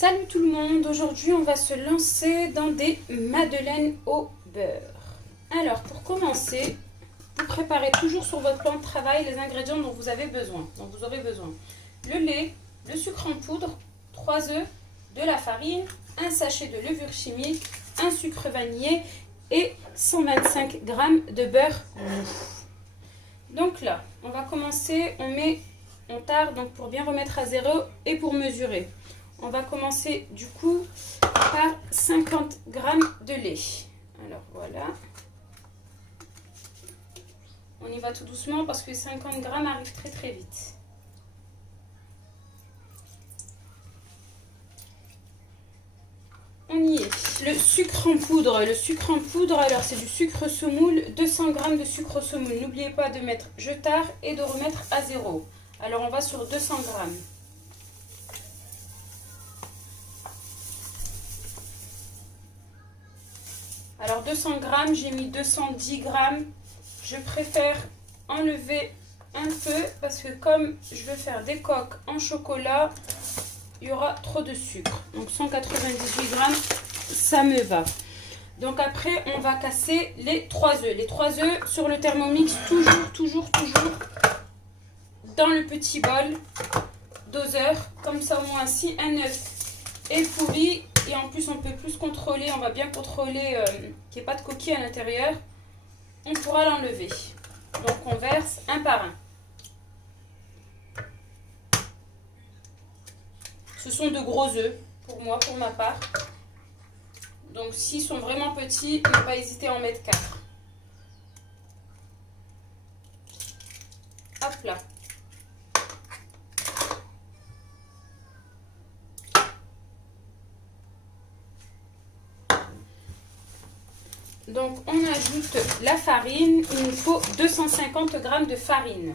Salut tout le monde, aujourd'hui on va se lancer dans des madeleines au beurre. Alors pour commencer, vous préparez toujours sur votre plan de travail les ingrédients dont vous avez besoin. Donc vous aurez besoin le lait, le sucre en poudre, 3 œufs, de la farine, un sachet de levure chimique, un sucre vanillé et 125 g de beurre mou. Donc là, on va commencer, on tare donc pour bien remettre à zéro et pour mesurer. On va commencer du coup par 50 g de lait. Alors voilà. On y va tout doucement parce que 50 g arrivent très très vite. On y est. Le sucre en poudre. Le sucre en poudre, alors c'est du sucre semoule, 200 g de sucre semoule. N'oubliez pas de mettre jetard et de remettre à zéro. Alors on va sur 200 g. Alors 200 g, j'ai mis 210 g. Je préfère enlever un peu parce que comme je veux faire des coques en chocolat, il y aura trop de sucre. Donc 198 g, ça me va. Donc après, on va casser les 3 œufs. Les 3 œufs sur le Thermomix, toujours dans le petit bol doseur. Comme ça, au moins, si un œuf est pourri, et en plus, on peut plus contrôler, on va bien contrôler qu'il n'y ait pas de coquille à l'intérieur, on pourra l'enlever. Donc, on verse un par un. Ce sont de gros œufs, pour moi, pour ma part. Donc, s'ils sont vraiment petits, ne pas hésiter à en mettre 4. Hop là. Donc, on ajoute la farine. Il nous faut 250 g de farine.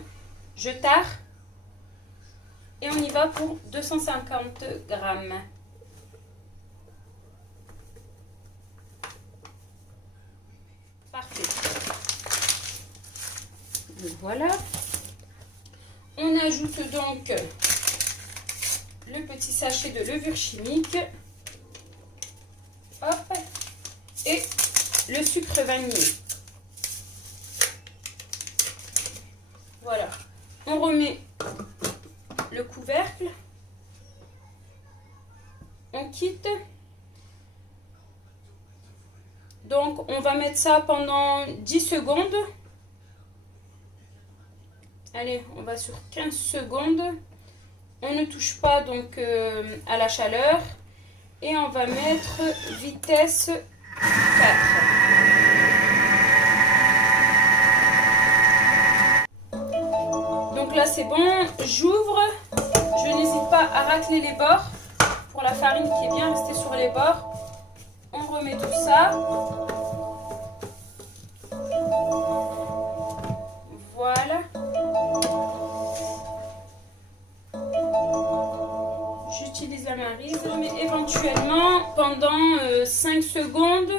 Je tare. Et on y va pour 250 g. Parfait. Voilà. On ajoute donc le petit sachet de levure chimique. Hop. Et le sucre vanillé. Voilà. On remet le couvercle. On quitte. Donc, on va mettre ça pendant 10 secondes. Allez, on va sur 15 secondes. On ne touche pas donc à la chaleur. Et on va mettre vitesse 4. Donc là, c'est bon. J'ouvre. Je n'hésite pas à racler les bords pour la farine qui est bien restée sur les bords. On remet tout ça. Voilà. J'utilise la maryse, mais éventuellement pendant 5 secondes,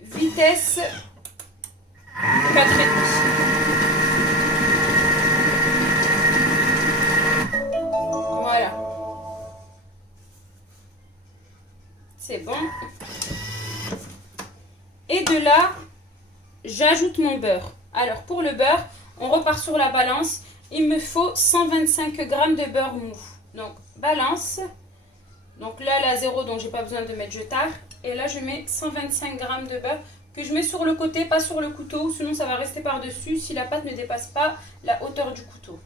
vitesse 4,5. Voilà. C'est bon. Et de là, j'ajoute mon beurre. Alors pour le beurre, on repart sur la balance. Il me faut 125 g de beurre mou. Donc balance. Donc là, la 0, donc j'ai pas besoin de mettre jetard. Et là, je mets 125 g de beurre que je mets sur le côté, pas sur le couteau. Sinon, ça va rester par-dessus si la pâte ne dépasse pas la hauteur du couteau.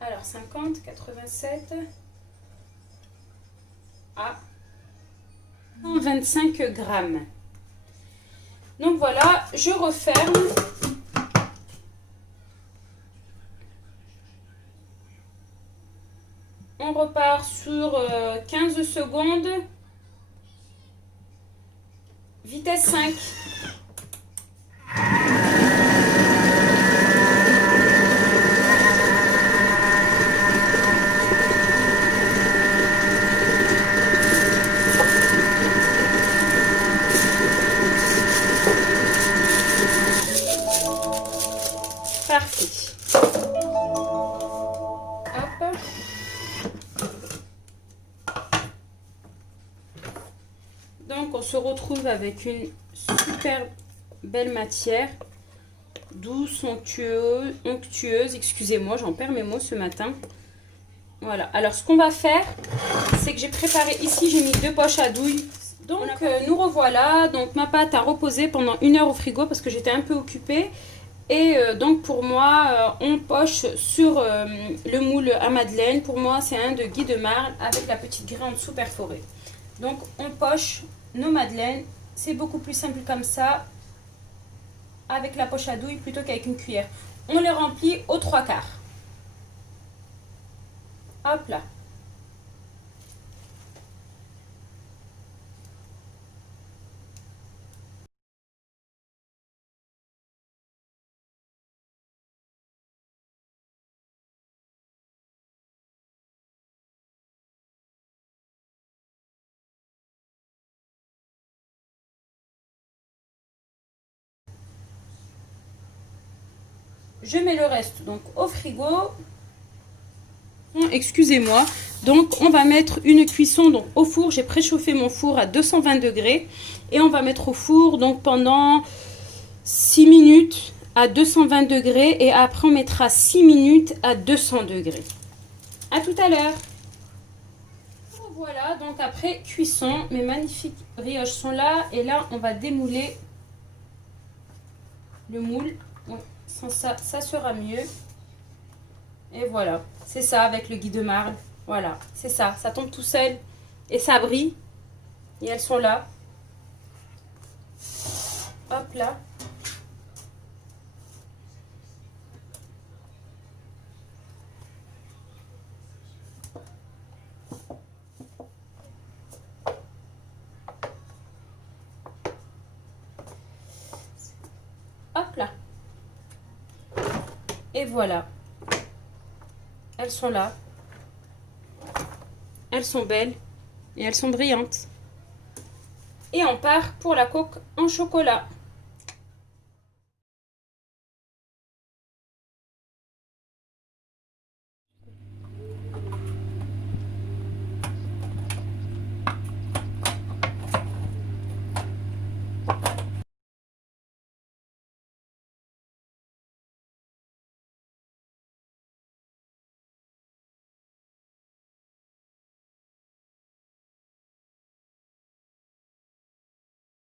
Alors 50, 87 à 125 g. Donc voilà, je referme. On repart sur 15 secondes. Vitesse 5. Parfait. Hop. on se retrouve avec une super belle matière, douce, onctueuse. Excusez-moi, j'en perds mes mots ce matin. Voilà, alors ce qu'on va faire, c'est que j'ai préparé ici, j'ai mis 2 poches à douille. Donc nous revoilà, donc ma pâte a reposé pendant 1 heure au frigo parce que j'étais un peu occupée. Et donc pour moi, on poche sur le moule à madeleine. Pour moi, c'est un de Guy de Marle avec la petite grille en dessous perforée. Donc on poche nos madeleines. C'est beaucoup plus simple comme ça, avec la poche à douille plutôt qu'avec une cuillère. On les remplit aux 3/4. Hop là. Je mets le reste donc au frigo. Excusez-moi. Donc on va mettre une cuisson donc au four. J'ai préchauffé mon four à 220 degrés et on va mettre au four donc pendant 6 minutes à 220 degrés et après on mettra 6 minutes à 200 degrés. À tout à l'heure. Voilà, donc après cuisson, mes magnifiques brioches sont là et là on va démouler le moule. Donc, sans ça, ça sera mieux. Et voilà, c'est ça avec le Guy de Marle. Voilà, c'est ça, ça tombe tout seul et ça brille. Et elles sont là. Hop là. Hop là. Et voilà. Elles sont là. Elles sont belles et elles sont brillantes. Et on part pour la coque en chocolat.